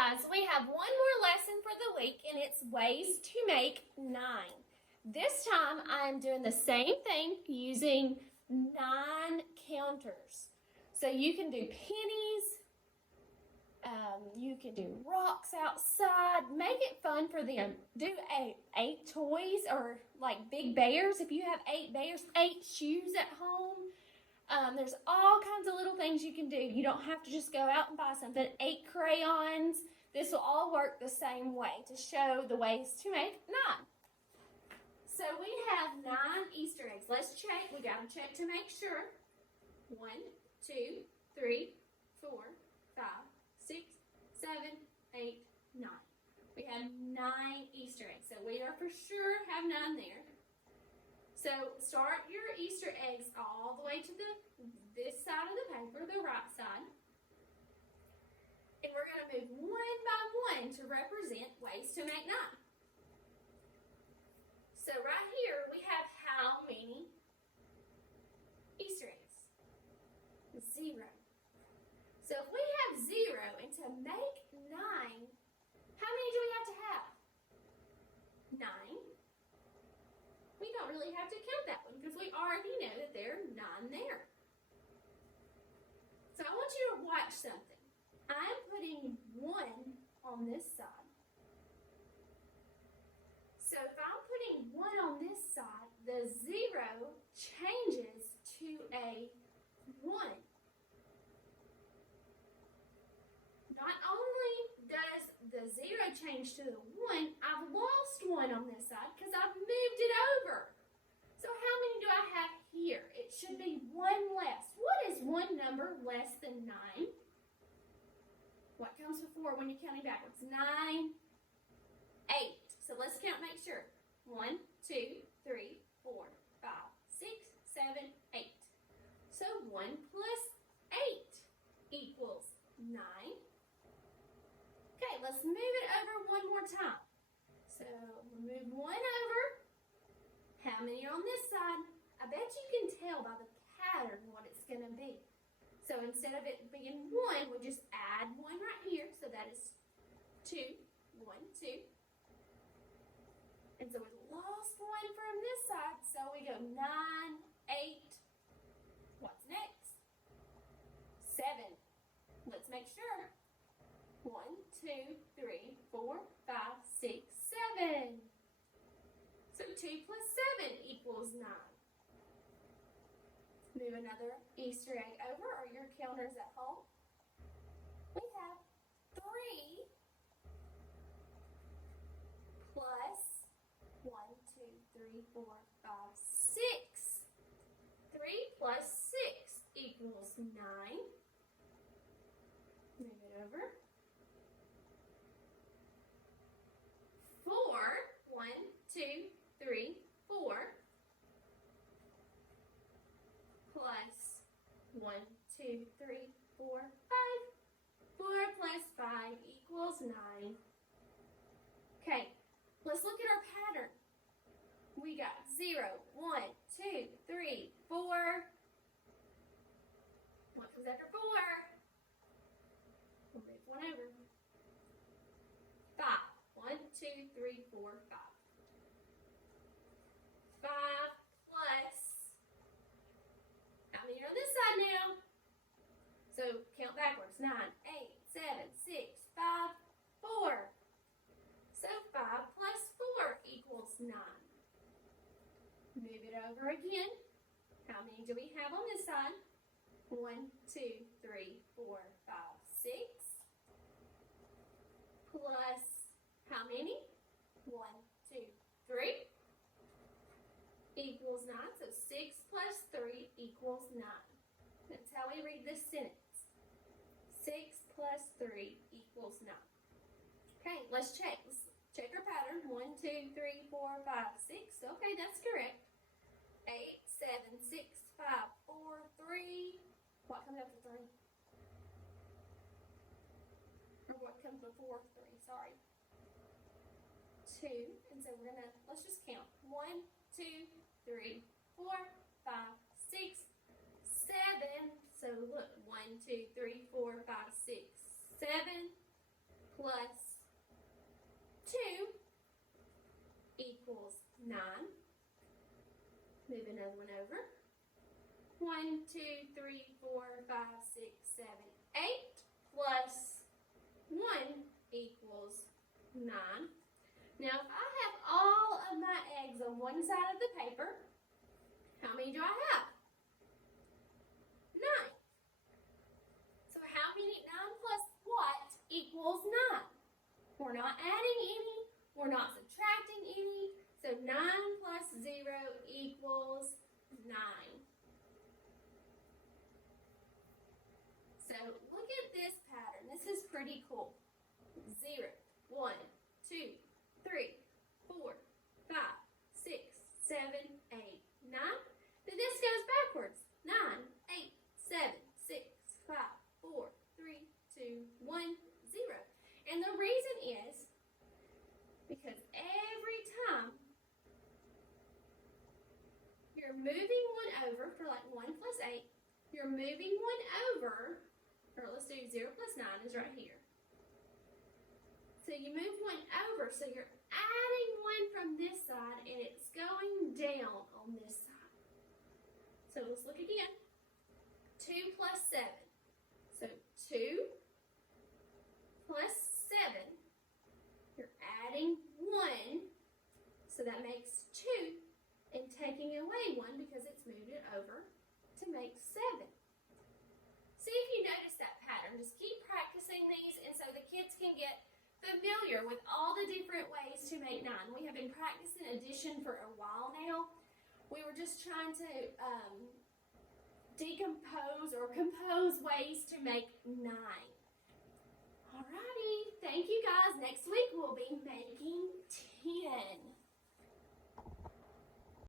guys, we have one more lesson for the week, and it's ways to make 9. This time I'm doing the same thing using 9 counters. So you can do pennies, you can do rocks outside, make it fun for them. Do 8 toys or like big bears if you have 8 bears, 8 shoes at home. There's all kinds of little things you can do. You don't have to just go out and buy something. 8 crayons. This will all work the same way to show the ways to make 9. So we have 9 Easter eggs. Let's check. We got to check to make sure. 1, 2, 3, 4, 5, 6, 7, 8, 9. We have 9 Easter eggs. So we are for sure have 9 there. So start your Easter eggs all the way to this side of the paper, the right side. And we're going to move one by one to represent ways to make 9. So right here we have how many Easter eggs? 0. So if we have 0 and to make 9, how many do we have to have? 9. We don't really have to count that one because we already know that there are 9 there. So I want you to watch something. I'm putting 1 on this side. So if I'm putting 1 on this side, the 0 changes to a 1. Not only does the 0 change to the 1, I've lost 1 on this side because I've moved it over. So how many do I have here? It should be 1 less. What is one number less than 9? What comes before when you're counting backwards? 9, 8. So let's count, make sure. 1, 2, 3, 4, 5, 6, 7, 8. So 1 plus 8 equals 9. Okay, let's move it over one more time. So we'll move 1 over. How many are on this side? I bet you can tell by the pattern what it's going to be. So instead of it being 1, we'll just add 1 right here. So that is 2, 1, 2. And so we lost 1 from this side. So we go 9, 8. What's next? 7. Let's make sure. 1, 2, 3, 4, 5, 6, 7. So 2 plus 7 equals 9. Move another Easter egg over, or your counters at home. We have 3 plus 1, 2, 3, 4, 5, 6. 3 plus 6 equals 9. Move it over. 4, 1, 2, 3, 4, plus 1, 2, 3, 4, 5. 4 plus 5 equals 9. Okay, let's look at our pattern. We got 0, 1, 2, 3, 4. What comes after 4? We'll move 1 over. 5. 1, 2, 3, 4, 5. 5 plus, how many are on this side now? So count backwards. 9, 8, 7, 6, 5, 4. So 5 plus 4 equals 9. Move it over again. How many do we have on this side? 1, 2, 3, 4, 5, 6. Plus how many? 1, 2, 3 equals 9. So 6 plus 3 equals 9. That's how we read this sentence. 6 plus 3 equals 9. Okay, let's check. Let's check our pattern. 1, 2, 3, 4, 5, 6. Okay, that's correct. 8, 7, 6, 5, 4, 3. What comes after 3? Or what comes before 3? Sorry. 2. And so we're going to, let's just count. 1, 2, 3, 4, 5, 6, 7. So look, 1, 2, 3, 4, 5, 6, 7. plus 2 equals 9. Move another one over. 1, 2, 3, 4, 5, 6, 7, 8 plus 1 equals 9. Now, if I have all of my eggs on one side of the paper, how many do I have? 9. So how many, 9 plus what equals 9? We're not adding any, we're not subtracting any, so 9 plus 0 equals 9. So look at this pattern. This is pretty cool. 0, 1, 2, 3, 4, 5, 6, 7, 8, 9. Then this goes backwards. 9, 8, 7, 6, 5, 4, 3, 2, 1, 0. And the reason is because every time you're moving one over for like 1 plus 8, you're moving one over, or let's do 0 plus 9 is right here. So you move one over, so you're adding one from this side and it's going down on this side. So let's look again. 2 plus 7. So 2 plus 7, you're adding 1, so that makes 2, and taking away 1 because it's moved it over to make 7. See if you notice that pattern. Just keep practicing these, and so the kids can get familiar with all the different ways to make 9. We have been practicing addition for a while now. We were just trying to decompose or compose ways to make 9. Alrighty, thank you guys. Next week we'll be making 10.